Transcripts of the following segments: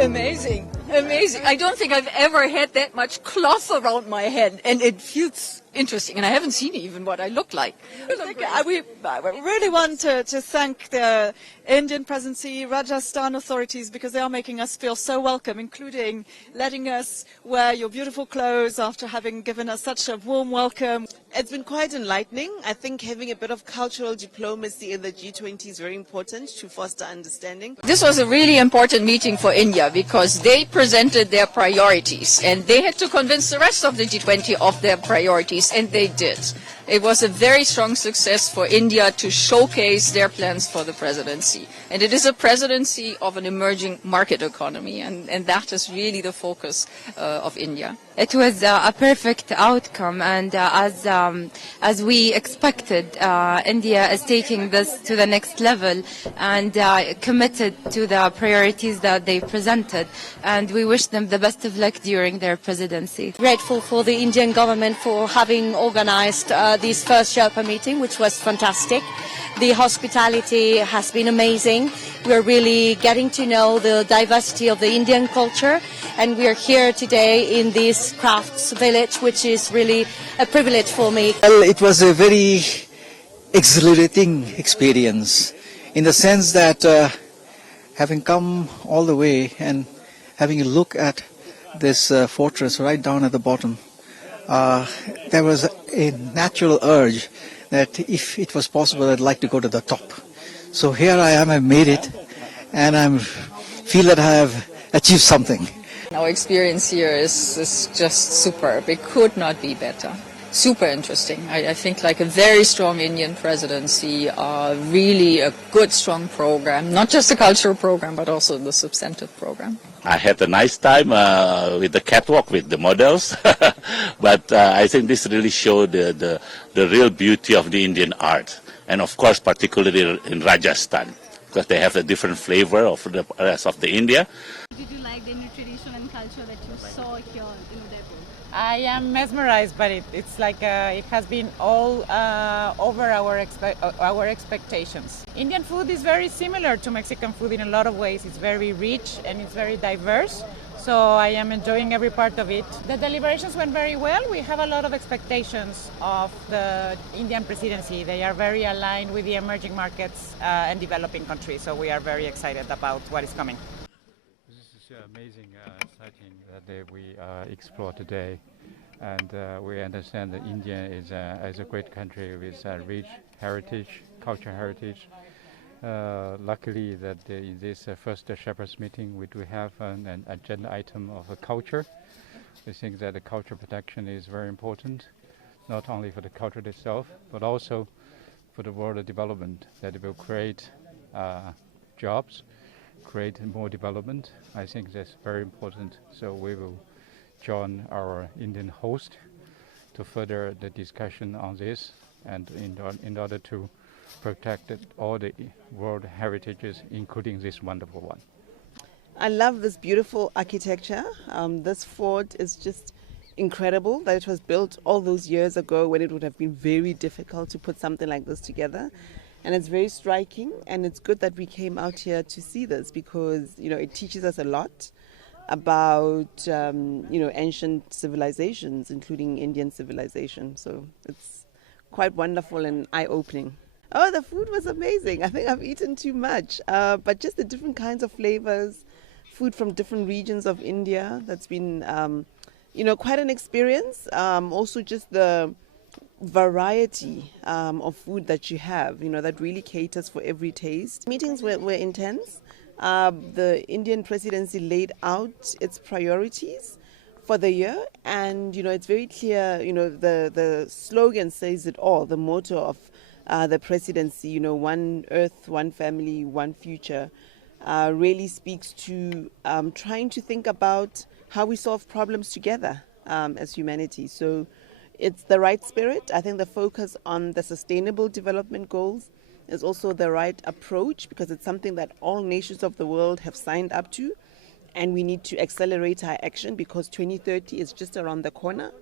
Amazing, amazing. I don't think I've ever had that much cloth around my head, and it feels interesting. And I haven't seen even what I look like. We really want to thank the Indian presidency, Rajasthan authorities, because they are making us feel so welcome, including letting us wear your beautiful clothes after having given us such a warm welcome. It's been quite enlightening. I think having a bit of cultural diplomacy in the G20 is very important to foster understanding. This was a really important meeting for India because they presented their priorities and they had to convince the rest of the G20 of their priorities, and they did. It was a very strong success for India to showcase their plans for the presidency. And it is a presidency of an emerging market economy, and that is really the focus of India. It was a perfect outcome, and as we expected, India is taking this to the next level and committed to the priorities that they presented, and we wish them the best of luck during their presidency. Grateful for the Indian government for having organized this first Sherpa meeting, which was fantastic. The hospitality has been amazing. We're really getting to know the diversity of the Indian culture, and we're here today in this crafts village, which is really a privilege for me. Well, it was a very exhilarating experience in the sense that having come all the way and having a look at this fortress right down at the bottom, there was a natural urge that if it was possible, I'd like to go to the top. So here I am, I made it, and I feel that I have achieved something. Our experience here is just superb. It could not be better. Super interesting. I think like a very strong Indian presidency, really a good, strong program, not just a cultural program, but also the substantive program. I had a nice time with the catwalk with the models, but I think this really showed the real beauty of the Indian art, and of course particularly in Rajasthan, because they have a different flavor of the rest of the India. Did you like the new tradition and culture that you saw here in Udaipur? I am mesmerized by it. It's like it has been all over our expectations. Indian food is very similar to Mexican food in a lot of ways. It's very rich and it's very diverse. So I am enjoying every part of it. The deliberations went very well. We have a lot of expectations of the Indian presidency. They are very aligned with the emerging markets and developing countries. So we are very excited about what is coming. This is amazing sighting that we explore today, and we understand that India is a great country with rich heritage, cultural heritage. Luckily that in this first Shepherd's meeting we do have an agenda item of culture. We think that the culture protection is very important, not only for the culture itself, but also for the world development, that it will create jobs, create more development. I think that's very important. So we will join our Indian host to further the discussion on this, and in order to protect all the world heritages, including this wonderful one. I love this beautiful architecture. This fort is just incredible that it was built all those years ago when it would have been very difficult to put something like this together. And it's very striking, and it's good that we came out here to see this because, it teaches us a lot about, ancient civilizations, including Indian civilization. So it's quite wonderful and eye-opening. Oh, the food was amazing. I think I've eaten too much, but just the different kinds of flavors, food from different regions of India. That's been, quite an experience. Also just the variety of food that you have, that really caters for every taste. Meetings were intense. The Indian presidency laid out its priorities for the year, and, it's very clear, the slogan says it all, the motto of the presidency, one earth, one family, one future, really speaks to trying to think about how we solve problems together as humanity. So it's the right spirit. I think the focus on the sustainable development goals is also the right approach, because it's something that all nations of the world have signed up to, and we need to accelerate our action because 2030 is just around the corner,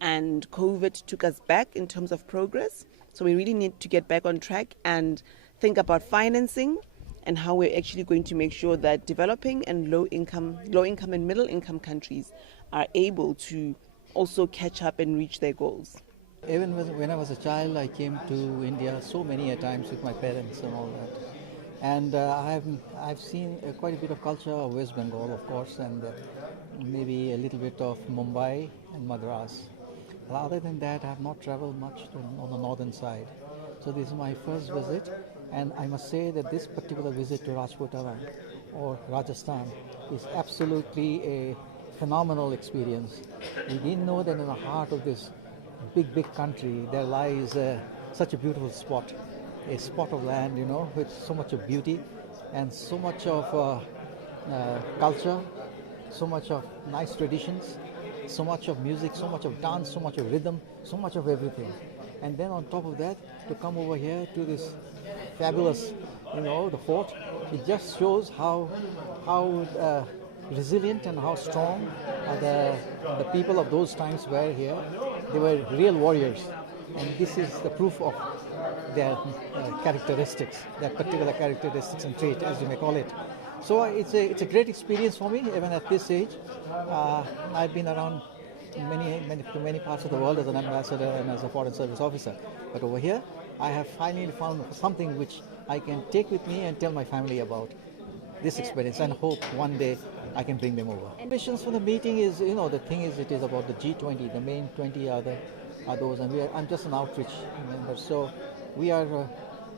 and COVID took us back in terms of progress. So we really need to get back on track and think about financing and how we're actually going to make sure that developing and low income and middle income countries are able to also catch up and reach their goals. Even when I was a child, I came to India so many a times with my parents and all that. And I've seen quite a bit of culture of West Bengal, of course, and maybe a little bit of Mumbai and Madras. Other than that, I have not traveled much on the northern side. So this is my first visit, and I must say that this particular visit to Rajputana or Rajasthan is absolutely a phenomenal experience. We didn't know that in the heart of this big country there lies such a beautiful spot, a spot of land, with so much of beauty and so much of culture, so much of nice traditions, so much of music, so much of dance, so much of rhythm, so much of everything. And then on top of that, to come over here to this fabulous, the fort, it just shows how resilient and how strong the people of those times were here. They were real warriors, and this is the proof of their characteristics, their particular characteristics and trait, as you may call it. So it's a great experience for me, even at this age. I've been around many parts of the world as an ambassador and as a foreign service officer, but over here I have finally found something which I can take with me and tell my family about this experience, and hope one day I can bring them over. Ambitions for the meeting is, the thing is, it is about the G20. The main 20 are those, and I'm just an outreach member. So we are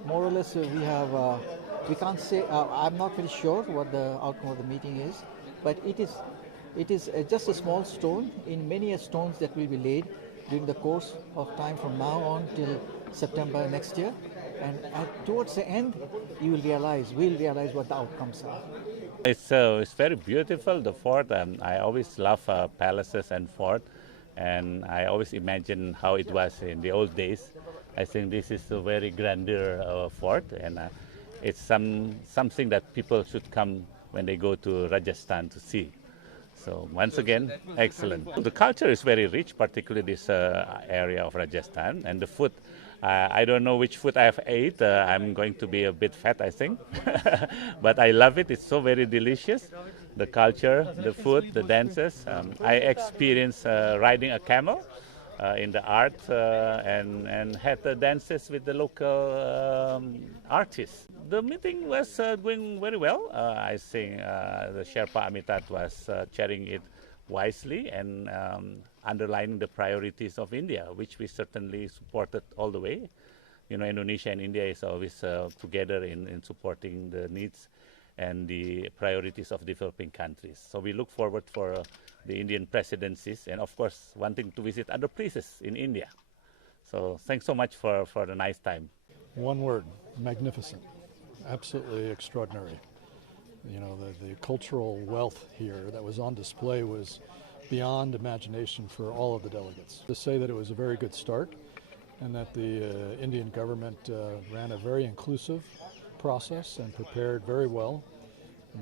more or less, we can't say, I'm not very sure what the outcome of the meeting is, but it is just a small stone in many stones that will be laid during the course of time from now on till September next year. And towards the end, we'll realize what the outcomes are. It's very beautiful, the fort. I always love palaces and fort, and I always imagine how it was in the old days. I think this is a very grandeur fort, and it's something that people should come when they go to Rajasthan to see. So once again, excellent. The culture is very rich, particularly this area of Rajasthan, and the food. I don't know which food I have ate. I'm going to be a bit fat, I think. But I love it. It's so very delicious. The culture, the food, the dances. I experienced riding a camel in the art and had the dances with the local artists. The meeting was going very well. I think the Sherpa Amitat was chairing it wisely and underlining the priorities of India, which we certainly supported all the way. Indonesia and India is always together in supporting the needs and the priorities of developing countries. So we look forward for the Indian presidencies and, of course, wanting to visit other places in India. So thanks so much for the nice time. One word, magnificent. Absolutely extraordinary. The cultural wealth here that was on display was beyond imagination for all of the delegates. To say that it was a very good start and that the Indian government ran a very inclusive process and prepared very well.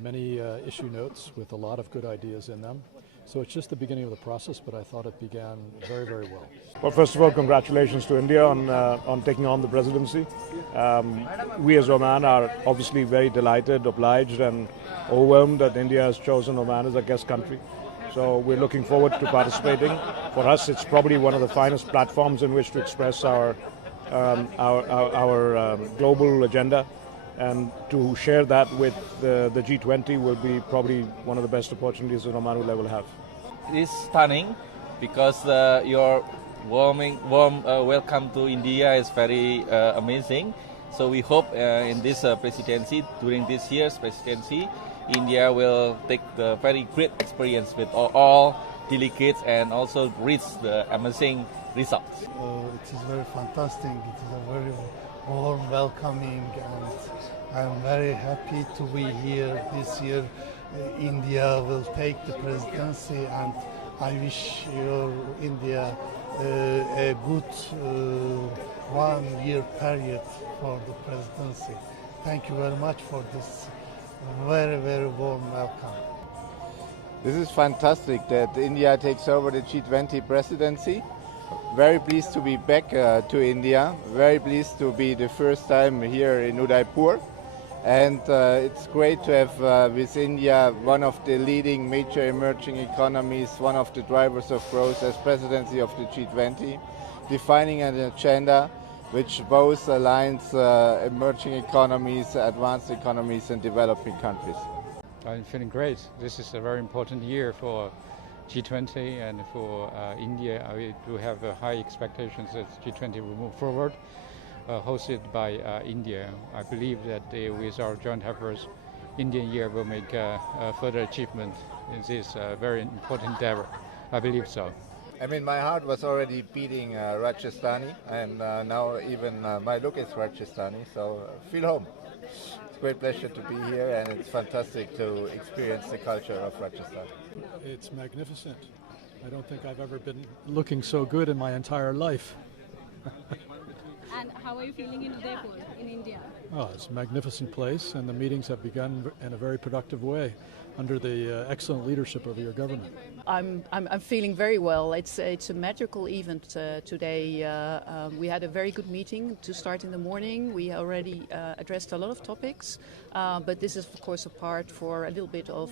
Many issue notes with a lot of good ideas in them. So it's just the beginning of the process, but I thought it began very, very well. Well, first of all, congratulations to India on taking on the presidency. We as Oman are obviously very delighted, obliged and overwhelmed that India has chosen Oman as a guest country. So we're looking forward to participating. For us, it's probably one of the finest platforms in which to express our global agenda. And to share that with the G20 will be probably one of the best opportunities that Oman will ever have. It is stunning because your warm welcome to India is very amazing. So we hope in this presidency, during this year's presidency, India will take the very great experience with all delegates and also reach the amazing results. It is very fantastic. It is a very warm welcoming, and I'm very happy to be here this year. India will take the presidency, and I wish your India a good 1 year period for the presidency. Thank you very much for this very, very warm welcome. This is fantastic that India takes over the G20 presidency. Very pleased to be back to India. Very pleased to be the first time here in Udaipur. And it's great to have with India one of the leading major emerging economies, one of the drivers of growth as presidency of the G20, defining an agenda which both aligns emerging economies, advanced economies and developing countries. I'm feeling great. This is a very important year for G20 and for India. We do have high expectations that G20 will move forward, hosted by India. I believe that with our joint efforts, Indian year will make further achievement in this very important endeavor. I believe so. I mean, my heart was already beating Rajasthani, and now even my look is Rajasthani, so feel home. It's a great pleasure to be here, and it's fantastic to experience the culture of Rajasthan. It's magnificent. I don't think I've ever been looking so good in my entire life. And how are you feeling in Udaipur, in India? Oh, it's a magnificent place, and the meetings have begun in a very productive way under the excellent leadership of your government. I'm feeling very well. It's a magical event today. We had a very good meeting to start in the morning. We already addressed a lot of topics, but this is of course a part for a little bit of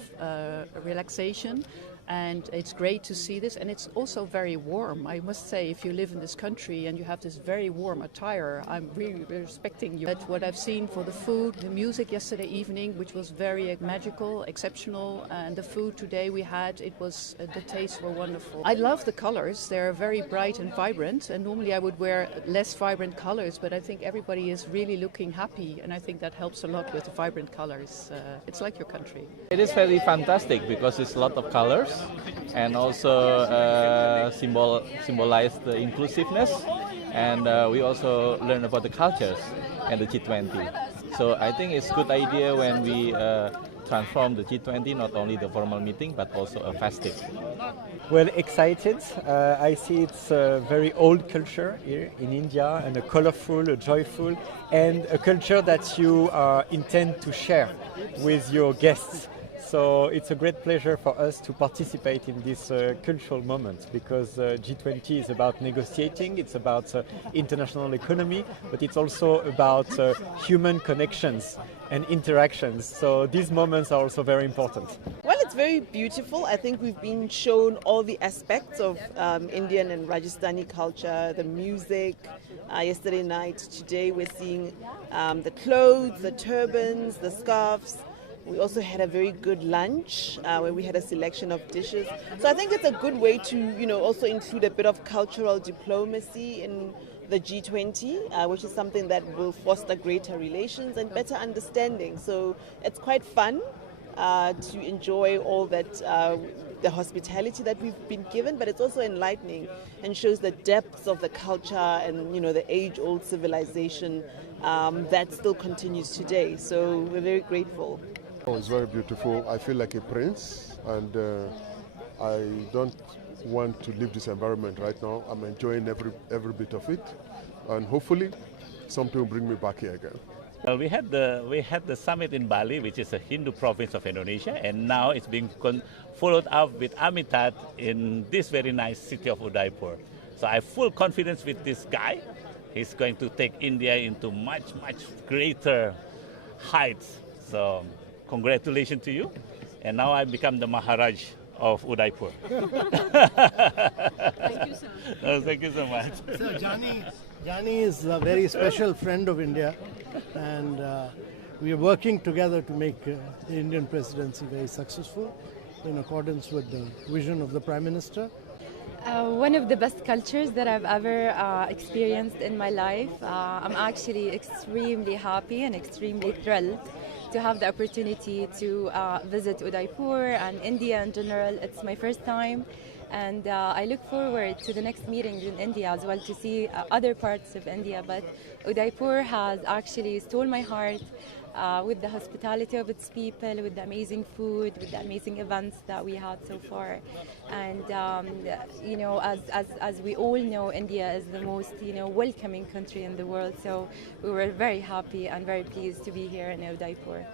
relaxation. And it's great to see this, and it's also very warm. I must say, if you live in this country and you have this very warm attire, I'm really respecting you. But what I've seen for the food, the music yesterday evening, which was very magical, exceptional, and the food today we had, it was the tastes were wonderful. I love the colors; they're very bright and vibrant. And normally I would wear less vibrant colors, but I think everybody is really looking happy, and I think that helps a lot with the vibrant colors. It's like your country. It is very fantastic because it's a lot of colors. And also symbolize the inclusiveness, and we also learn about the cultures and the G20. So I think it's a good idea when we transform the G20, not only the formal meeting, but also a festive. Well, excited. I see it's a very old culture here in India, and a colorful, a joyful, and a culture that you intend to share with your guests. So it's a great pleasure for us to participate in this cultural moment, because G20 is about negotiating, it's about international economy, but it's also about human connections and interactions. So these moments are also very important. Well, it's very beautiful. I think we've been shown all the aspects of Indian and Rajasthani culture, the music. Yesterday night, today we're seeing the clothes, the turbans, the scarves. We also had a very good lunch where we had a selection of dishes. So I think it's a good way to, also include a bit of cultural diplomacy in the G20, which is something that will foster greater relations and better understanding. So it's quite fun to enjoy all that, the hospitality that we've been given, but it's also enlightening and shows the depths of the culture and, the age-old civilization that still continues today. So we're very grateful. Oh, it's very beautiful. I feel like a prince, and I don't want to leave this environment right now. I'm enjoying every bit of it, and hopefully something will bring me back here again. We had the summit in Bali, which is a Hindu province of Indonesia, and now it's being followed up with Amitabh in this very nice city of Udaipur. So I have full confidence with this guy. He's going to take India into much greater heights. So congratulations to you. And now I become the Maharaj of Udaipur. Thank you, sir. Oh, thank you so much. So Jani is a very special friend of India, and we are working together to make the Indian presidency very successful in accordance with the vision of the Prime Minister. One of the best cultures that I've ever experienced in my life. I'm actually extremely happy and extremely thrilled to have the opportunity to visit Udaipur and India in general. It's my first time, and I look forward to the next meetings in India as well to see other parts of India. But Udaipur has actually stole my heart with the hospitality of its people, with the amazing food, with the amazing events that we had so far. And as we all know, India is the most welcoming country in the world. So we were very happy and very pleased to be here in Udaipur.